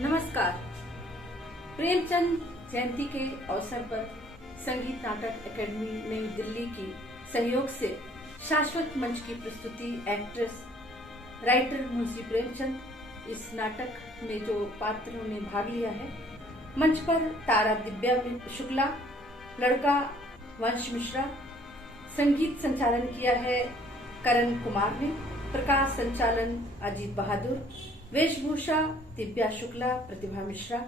नमस्कार। प्रेमचंद जयंती के अवसर पर संगीत नाटक एकेडमी नई दिल्ली की सहयोग से शाश्वत मंच की प्रस्तुति एक्ट्रेस राइटर मुंशी प्रेमचंद इस नाटक में जो पात्रों ने भाग लिया है, मंच पर तारा दिव्या शुक्ला, लड़का वंश मिश्रा, संगीत संचालन किया है करण कुमार ने, प्रकाश संचालन अजीत बहादुर, वेशभूषा दिव्या शुक्ला प्रतिभा मिश्रा,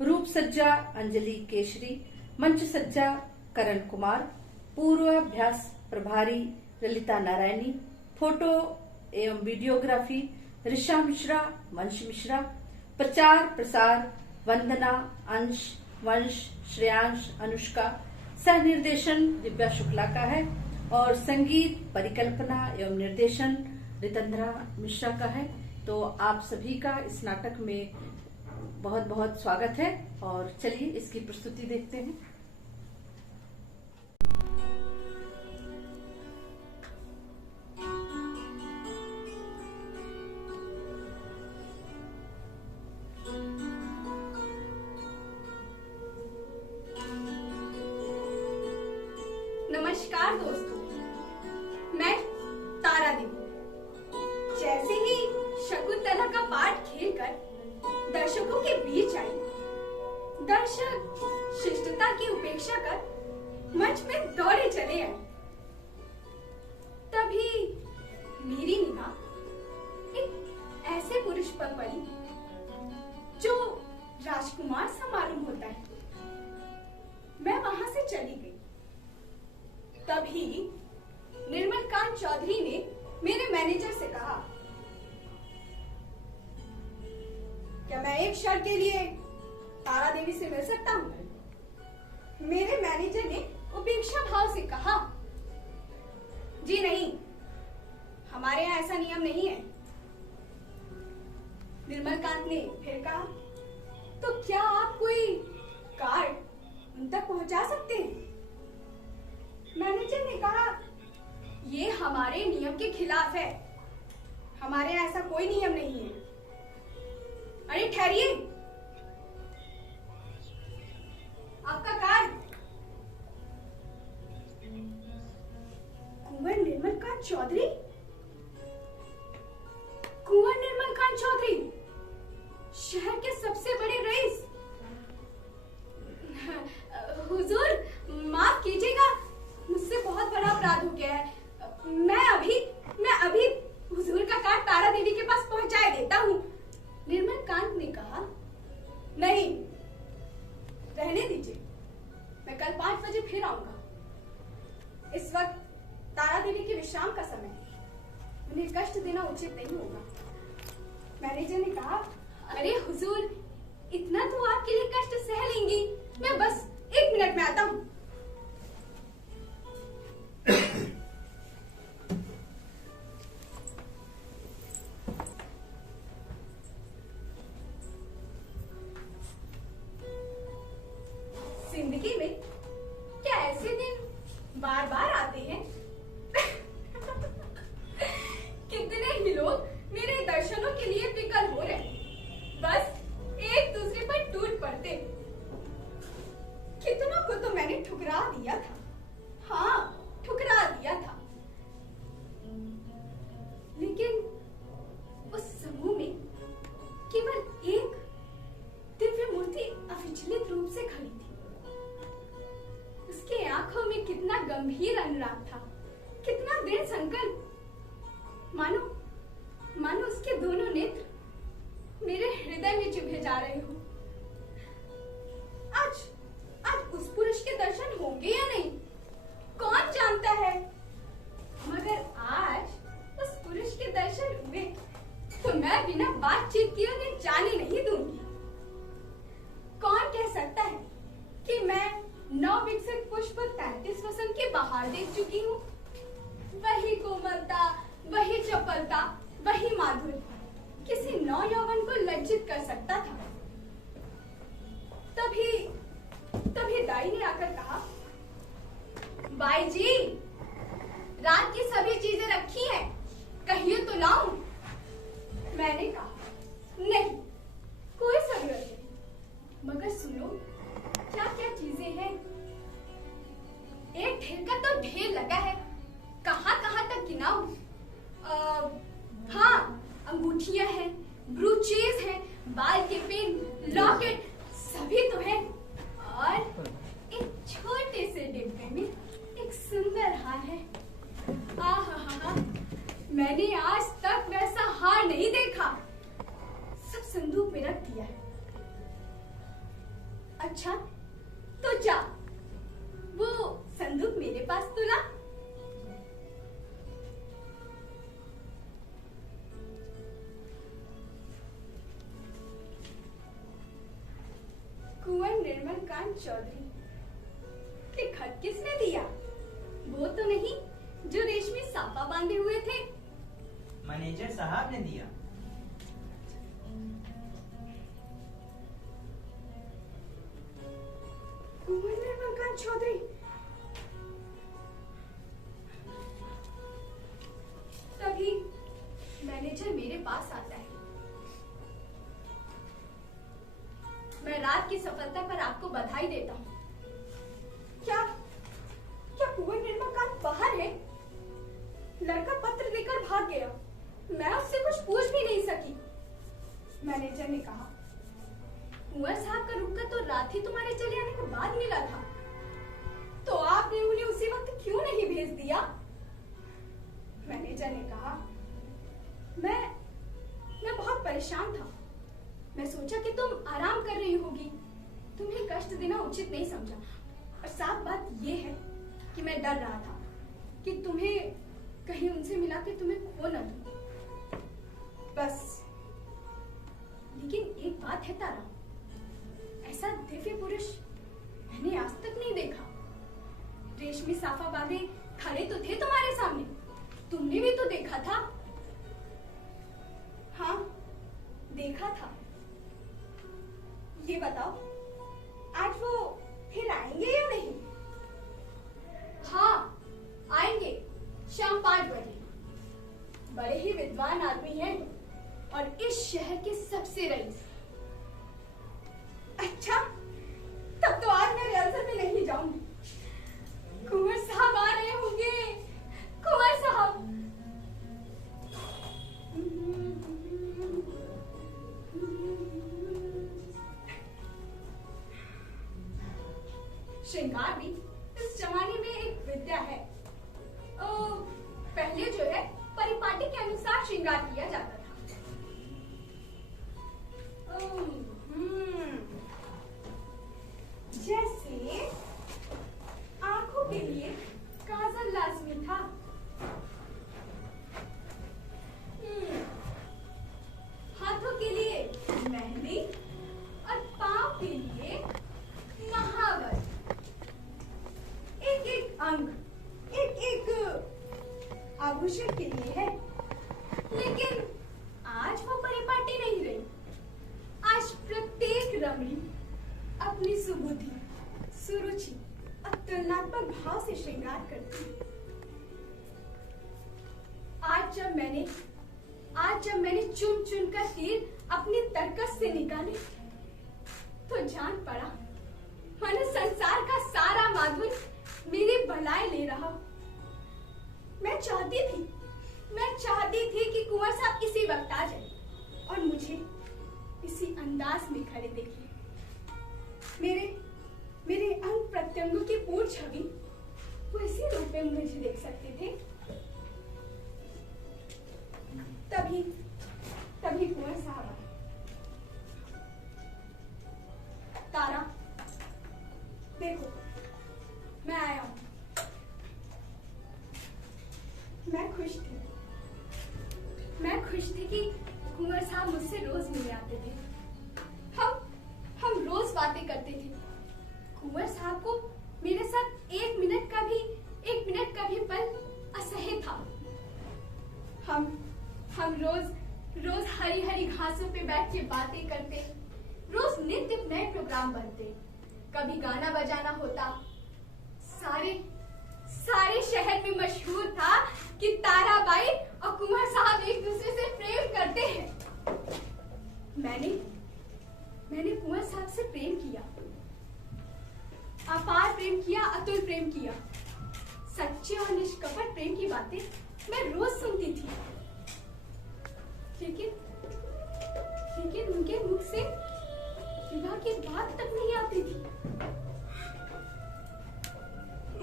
रूप सज्जा अंजलि केशरी, मंच सज्जा करण कुमार, पूर्वाभ्यास प्रभारी ललिता नारायणी, फोटो एवं वीडियोग्राफी ऋषा मिश्रा वंश मिश्रा, प्रचार प्रसार वंदना अंश वंश श्रेयांश अनुष्का, सह निर्देशन दिव्या शुक्ला का है और संगीत परिकल्पना एवं निर्देशन रितंद्रा मिश्रा का है। तो आप सभी का इस नाटक में बहुत बहुत स्वागत है और चलिए इसकी प्रस्तुति देखते हैं। नमस्कार दोस्तों, मैं तारा देवी। जैसे ही शकुंतला का पाठ खेलकर दर्शकों के बीच आई, दर्शक शिष्टता की उपेक्षा कर मंच में दौड़े चले आए। तभी मेरी निगाह एक ऐसे पुरुष पर पड़ी जो राजकुमार सा मालूम होता है। मैं वहां से चली गई। तभी निर्मलकांत चौधरी ने मेरे मैनेजर से कहा, क्या मैं एक क्षण के लिए तारा देवी से मिल सकता हूं? मेरे मैनेजर ने उपेक्षा भाव से कहा, जी नहीं, हमारे यहाँ ऐसा नियम नहीं है। निर्मलकांत ने फिर कहा, तो क्या आप कोई कार्ड उन तक पहुंचा सकते हैं? मैनेजर ने कहा, ये हमारे नियम के खिलाफ है। हमारे यहाँ ऐसा कोई नियम नहीं है। अरे ठहरिए, आपका कार्ड। कुंवर निर्मलकांत चौधरी, कुंवर निर्मलकांत चौधरी, शहर के सबसे बड़े रईस। हुजूर माफ कीजिएगा, मुझसे बहुत बड़ा अपराध हो गया है। मैं अभी हुजूर का कार्ड तारा देवी के पास पहुंचाए देता हूँ। निर्मलकांत ने कहा, नहीं, रहने दीजिए, मैं कल 5 बजे फिर आऊंगा। इस वक्त तारा देवी के विश्राम का समय है, उन्हें कष्ट देना उचित नहीं होगा। मैनेजर ने कहा, अरे हुजूर, इतना तो आपके लिए कष्ट सह लेंगी, मैं बस 1 मिनट में आता हूँ। जिंदगी में क्या ऐसे दिन बार बार आते हैं? कितने ही लोग मेरे दर्शनों के लिए विकल हो रहे, बस एक दूसरे पर टूट पड़ते। कितनों को तो मैंने ठुकरा दिया था। हाँ, ठुकरा दिया था। लेकिन उस समूह में केवल एक दिव्य मूर्ति अविचलित रूप से खड़ी थी। उसके आंखों में कितना गंभीर अनुराग था, कितना दृढ़ संकल्प। मानो उसके दोनों नेत्र मेरे हृदय में चुभे जा रहे हो। आज उस पुरुष के दर्शन होंगे या नहीं, कौन जानता है। मगर आज उस पुरुष के दर्शन हुए तो मैं बिना बातचीत किए उन्हें जाने नहीं दूंगी। कौन कह सकता है कि मैं नवविकसित पुष्प 33 वसंत की बहार देख चुकी हूँ। वही कोमलता, वही चपलता, वही माधुर्य किसी नौ यौवन को लज्जित कर सकता था। तभी दाई ने आकर कहा, बाई जी, रात की सभी चीजें रखी हैं, कहिए तो लाऊं। मैंने कहा, नहीं, कोई जरूरत गिनाऊं? हाँ, अंगूठियां हैं, ब्रूचेज हैं, बाल के पिन, लॉकेट, सभी तो है। और एक छोटे से डिब्बे में एक सुंदर हार है। आहा, मैंने आज तक वैसा हार नहीं देखा। सब संदूक में रख दिया है। अच्छा, तो जा, वो संदूक मेरे पास तो ला। कुंवर निर्मल कांत चौधरी, ये खत किसने दिया? वो तो नहीं जो रेशमी साफा बांधे हुए थे? मैनेजर साहब ने दिया। कुंवर निर्मल कांत चौधरी, तभी मैनेजर मेरे पास आता है। मैं रात की सफलता पर आपको बधाई देता हूँ। क्या क्या कुंवर निर्मल कांत बाहर है? लड़का पत्र देकर भाग गया। मैं उससे कुछ पूछ भी नहीं सकी। मैनेजर ने कहा, कुंवर साहब का रुपया तो रात ही तुम्हारे चले आने के बाद मिला था, तो आपने उन्हें उसी वक्त क्यों नहीं भेज दिया? मैनेजर ने कहा, मैं बहुत परेशान था। मैं सोचा कि तुम आराम कर रही होगी, तुम्हें कष्ट देना उचित नहीं समझा। और साफ बात यह है कि मैं डर रहा था कि तुम्हें कहीं उनसे मिला के तुम्हें खो न दूं। बस। लेकिन एक बात है तारा, ऐसा दिव्य पुरुष मैंने आज तक नहीं देखा। रेशमी साफा बांधे खड़े तो थे तुम्हारे सामने, तुमने भी तो देखा था। हाँ, देखा था। ये बताओ, आज वो फिर आएंगे या नहीं? हाँ, आएंगे शाम 5 बजे। बड़े ही विद्वान आदमी हैं और इस शहर के सबसे रईस। अच्छा, तब तो आज मैं रिहर्सल में नहीं जाऊंगी। कुंवर साहब आ रहे होंगे। कुंवर साहब। श्रृंगार भी इस जमाने में एक विद्या है। पहले जो है परिपाटी के अनुसार श्रृंगार किया जाता था। जैसे आंखों के लिए काजल लाजमी था। हाथों के लिए मेहंदी और पांव के लिए महावर। एक एक अंग, एक एक आभूषण के लिए है। लेकिन आज वो परिपाटी नहीं रही। आज प्रत्येक रमणी अपनी सुबुद्धि, सुरुचि और तुलनात्मक भाव से श्रृंगार करती है। आज जब मैंने चुन चुन कर तीर अपनी तरकस से निकाले, तो जान पड़ा मानो संसार का सारा माधुर्य मेरी भलाई ले रहा। मैं चाहती थी कि कुंवर साहब इसी वक्त आ जाए और मुझे इसी अंदाज में खड़े देखिए। मेरे अंग प्रत्यंगों की पूर्ण छवि वो इसी रूप में मुझे देख सकते थे। तभी कुंवर साहब आए। तारा, देखो, मैं आया हूं। मैं खुश थी कि कुंवर साहब मुझसे रोज मिलने आते थे। हम रोज बातें करते थे। कुंवर साहब को मेरे साथ एक मिनट का भी पल असह्य था। हम रोज हरी हरी घासों पे बैठ के बातें करते। रोज नित्य नए प्रोग्राम बनते। कभी गाना बजाना होता। सारे शहर में मशहूर था कि ताराबाई और कुंवर साहब एक दूसरे से प्रेम करते हैं। मैंने कुंवर साहब से प्रेम किया, अपार प्रेम किया, अतुल प्रेम किया। सच्चे और निष्कपट प्रेम की बातें मैं रोज सुनती थी, लेकिन उनके मुख से विवाह की बात तक नहीं आती थी।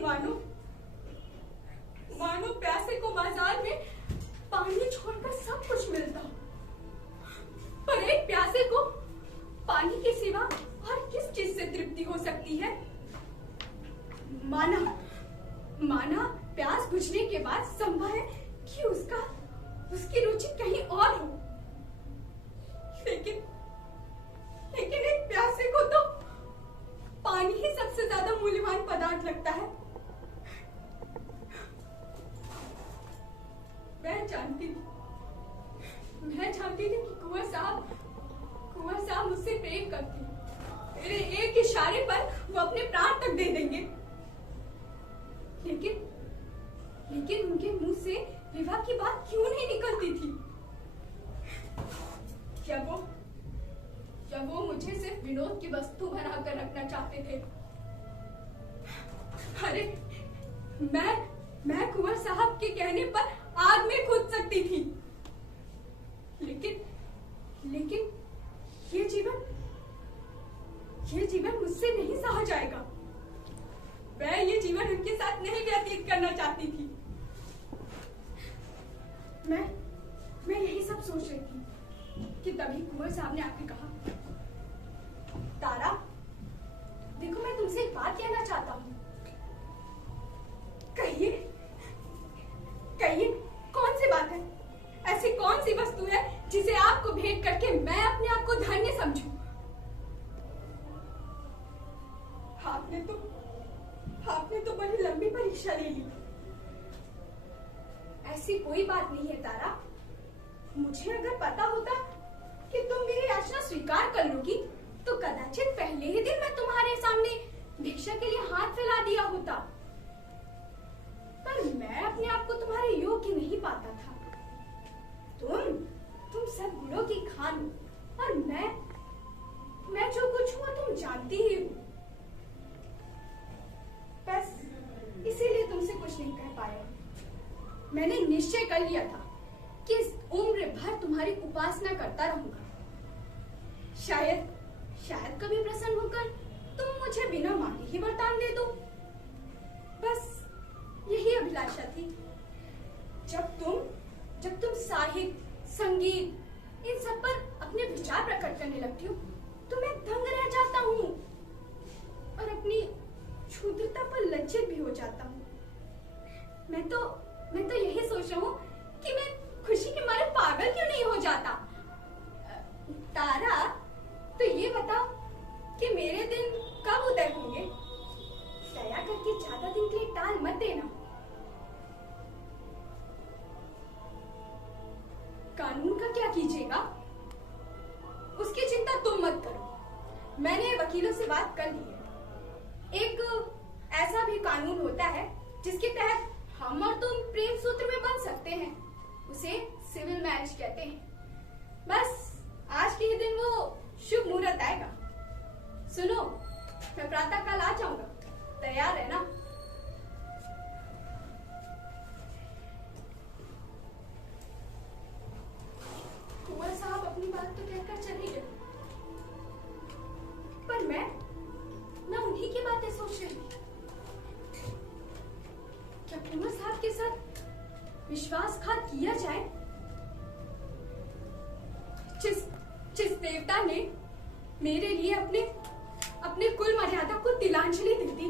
मानो प्यासे को बाजार में पानी छोड़कर सब कुछ मिलता, पर एक प्यासे को पानी के सिवा और किस चीज से तृप्ति हो सकती है? माना प्यास बुझने के बाद संभव है कि उसकी रुचि कहीं और हो, लेकिन एक प्यासे को तो पानी ही सबसे ज्यादा मूल्यवान पदार्थ लगता है। मैं जानती थी कि कुंवर साहब मुझसे प्रेम करती, मेरे एक इशारे पर वो अपने प्राण तक दे देंगे, लेकिन उनके मुंह से विवाह की बात क्यों नहीं निकलती थी? क्या वो मुझे सिर्फ विनोद की वस्तु बनाकर रखना चाहते थे? अरे मैं कुंवर साहब के कहने पर आग में कूद सकती थी, लेकिन ये जीवन मुझसे नहीं सहा जाएगा। मैं ये जीवन उनके साथ नहीं व्यतीत करना चाहती थी। मैं यही सब सोच रही थी कि तभी कुंवर साहब ने आकर कहा, तारा, देखो मैं तुमसे एक बात कहना चाहता हूँ। कहिए कौन सी बात है? ऐसी कौन सी वस्तु है जिसे आपको भेंट करके मैं अपने आप को धन्य समझूं? आपने तो बड़ी लंबी परीक्षा ले ली। ऐसी कोई बात नहीं है तारा। मुझे अगर पता होता कि तुम मेरी याचना स्वीकार कर लोगी, तो कदाचित पहले ही दिन मैं तुम्हारे सामने भिक्षा के लिए हाथ फैला दिया होता। पर मैं अपने आप को तुम्हारे योग्य नहीं पाता था। तुम सब गुणों की खान हो, और मैं जो कुछ हूँ तुम जानती ही हो। बस इसीलिए तुमसे कुछ नहीं कह पाया। मैंने निश्चय कर लिया था कि इस उम्र भर तुम्हारी उपासना करता रहूंगा। शायद कभी प्रसन्न होकर तुम मुझे बिना मांगे ही वरदान दे दो। बस यही अभिलाषा थी। जब तुम साहित्य, संगीत, इन सब पर अपने विचार प्रकट करने लगती हो, तो मैं दंग रह जाता हूँ और अपनी क्षुद्रता पर लज्जित भी हो जाता हूँ। मैं तो यही सोच रहा हूँ कि मैं खुशी के मारे पागल क्यों नहीं हो जाता। तारा, तो ये बताओ कि मेरे दिन कब उदय होंगे? दया करके ज्यादा दिन के लिए टाल मत देना। कानून का क्या कीजिएगा? उसकी चिंता तुम मत करो, मैंने वकीलों से बात कर ली है। एक ऐसा भी कानून होता है जिसके तहत हम और तुम प्रेम सूत्र में बंध सकते हैं। उसे सिविल मैरिज कहते हैं। बस आज के ही दिन वो शुभ मुहूर्त आएगा। सुनो, मैं प्रातः काल आ जाऊंगा, तैयार रहना। कुंवर साहब अपनी बात तो कहकर चले गए, पर मैं उन्हीं की बातें सोच रही थी। क्या कुंवर साहब के साथ विश्वासघात किया जाए? जिस देवता ने मेरे लिए अपने कुल मर्यादा को तिलांजलि दे दी,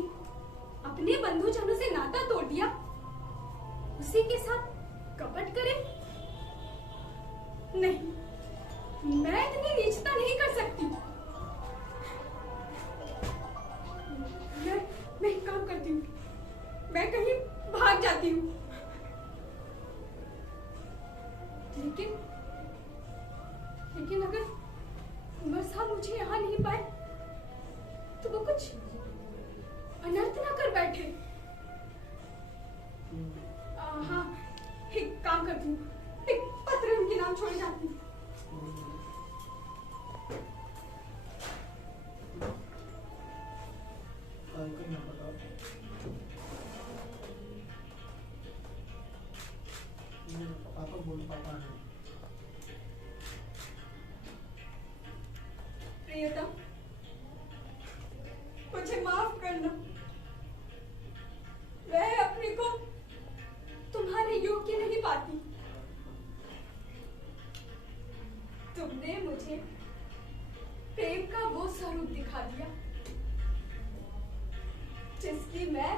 अपने बंधुजनों से नाता तोड़ दिया, उसी के साथ कपट करे? नहीं, मैं इतनी नीचता नहीं कर सकती। मैं एक काम करती हूँ, मैं कहीं भाग जाती हूँ। लेकिन अगर कुंवर साहब मुझे यहाँ नहीं पाए तो वो कुछ अनर्थ ना कर बैठे। हाँ, एक काम करती हूँ, एक पत्र उनके नाम छोड़ जाती हूँ। प्रियतम, मुझे माफ करना। मैं अपने को तुम्हारे योग्य नहीं पाती। तुमने मुझे प्रेम का वो स्वरूप दिखा दिया जिसकी मैं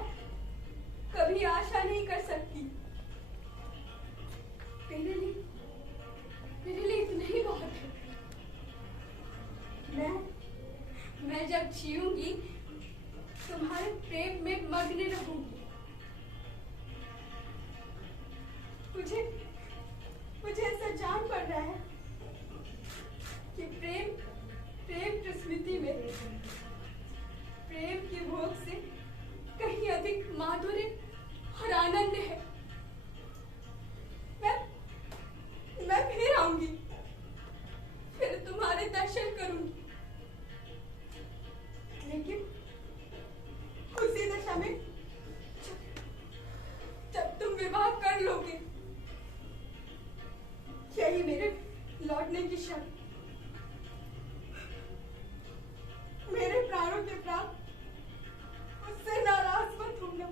कभी आशा नहीं कर सकती। मेरे लिए इतना ही बहुत है। मैं जब जीऊंगी तुम्हारे प्रेम में मग्न रहूंगी। मुझे ऐसा जान पड़ रहा है कि प्रेम की स्मृति में प्रेम के भोग से कहीं अधिक माधुर्य और आनंद है। मैं फिर आऊंगी, फिर तुम्हारे दर्शन करूंगी, लेकिन उसी दशा में जब तुम विवाह कर लोगे। यही मेरे लौटने की शर्त। मेरे प्राणों के प्राण उससे नाराज मत होना।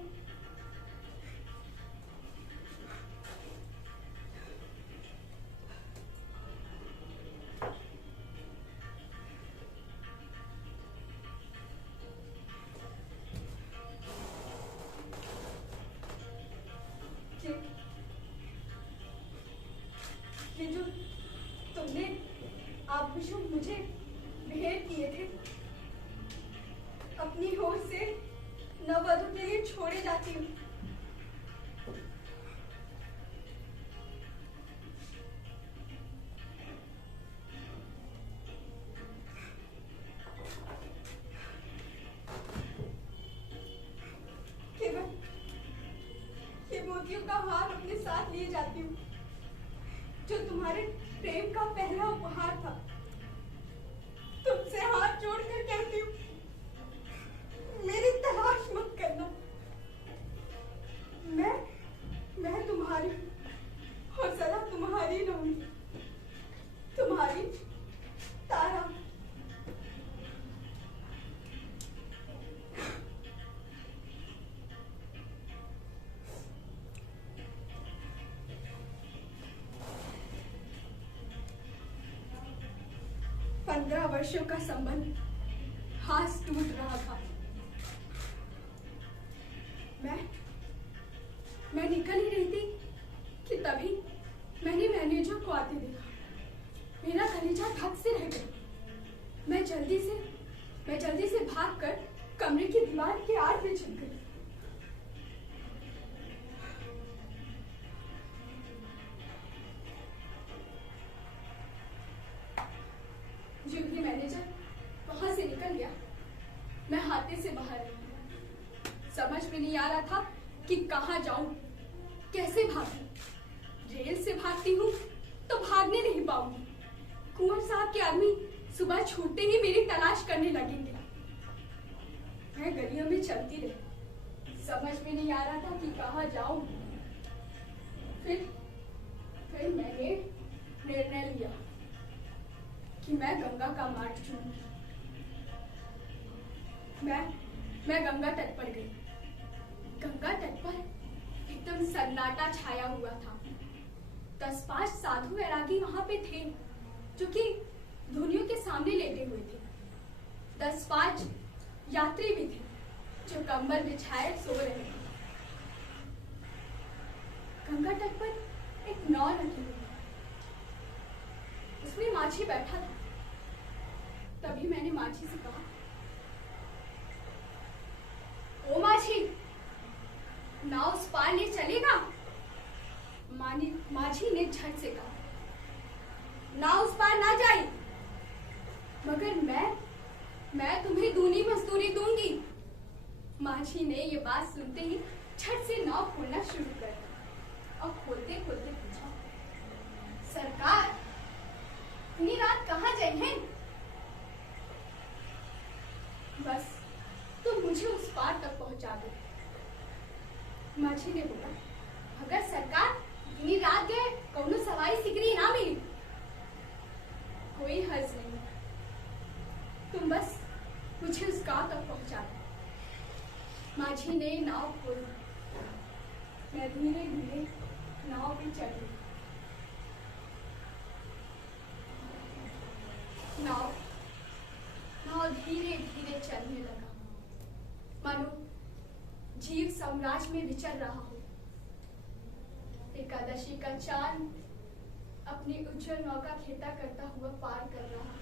ये जो तुमने आभूषण मुझे भेंट किए थे, अपनी ओर से नववधू के लिए छोड़े जाती हूँ। केवल ये मोतियों का हार अपने साथ लिए जाती हूँ, जो तुम्हारे प्रेम का पहला उपहार था। तुमसे हाथ जोड़कर कहती हूँ, मेरी तलाश मत करना। मैं तुम्हारी और सदा तुम्हारी रहूंगी, तुम्हारी तारा। पंद्रह वर्षों का संबंध हाथ टूट रहा था। मैं निकल ही रही थी कि तभी मैंने मैनेजर को आते देखा। मेरा कलेजा धक से रह गया। मैं जल्दी से भागकर कमरे की दीवार के आड़ में छिप गई। जो भी मैनेजर वहां से निकल गया, मैं हाथे से बाहर रही। समझ में नहीं आ रहा था कि कहाँ जाऊं, कैसे भागूं। रेल से भागती हूँ तो भागने नहीं पाऊंगी। कुंवर साहब के आदमी सुबह छूटते ही मेरी तलाश करने लगेंगे। मैं गलियों में चलती रही, समझ में नहीं आ रहा था कि कहाँ जाऊं। फिर मैंने निर्णय लिया कि मैं गंगा का मार्ग चुनूंगी। मैं गंगा तट पर गई। गंगा तट पर एकदम सन्नाटा छाया हुआ था। 10-5 साधु वैरागी वहां पे थे, जो कि धुनियों के सामने लेटे हुए थे। 10-5 यात्री भी थे, जो कंबल बिछाए सो रहे थे। गंगा तट पर एक नाव लगी हुई, उसमें माझी बैठा था। तभी मैंने माझी से कहा, ओ माझी, नाव उस पार ले चलेगा? माझी ने झट से कहा, नाव उस पार ना जाए, मगर मैं तुम्हें दूनी मजदूरी दूंगी। माझी ने ये बात सुनते ही झट से नाव खोलना शुरू कर दिया और खोलते खोलते पूछा, सरकार, इतनी रात कहाँ गए हैं? बस तुम मुझे उस पार तक पहुंचा दो। माझी ने बोला, अगर सरकार इतनी रात गए कौनो सवाई सिकरी ना मिली। कोई हर्ज नहीं, तुम बस मुझे उस गांव तक पहुंचा दो। माझी ने नाव खोली, मैं धीरे धीरे नाव पे चढ़ी। नाव धीरे धीरे चलने लगा, मानो जीव साम्राज्य में विचर रहा हो। एकादशी का चांद अपनी उज्जवल नौका खेता करता हुआ पार कर रहा है।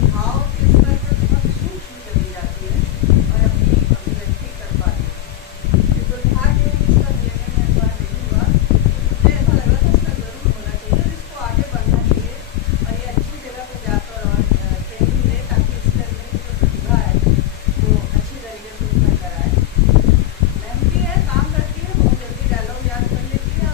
भाव